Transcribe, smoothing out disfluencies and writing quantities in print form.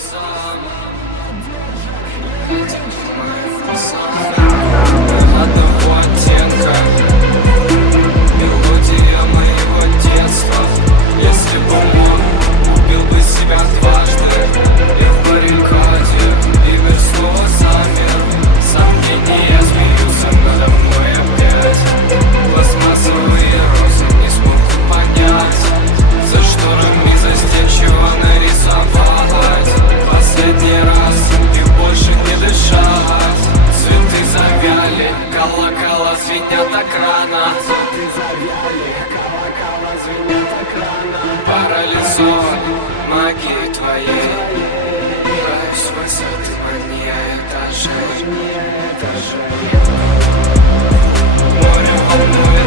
глазам. Глядя в мои глаза одного оттенка, мелодия моего детства. Если бы мог, убил бы себя дважды. Я в баррикаде, и мир снова замер. Сомнения смеются надо мной опять. Пластмассовые розы не смогут понять, за шторами застенчиво нарисовать. Последний раз и больше не дышать. Цветы завяли, колокола звенят так рано. Цветы завяли, колокола звенят так рано. Парализован магией твоей, играю с высоты манья этажей. Море волнует.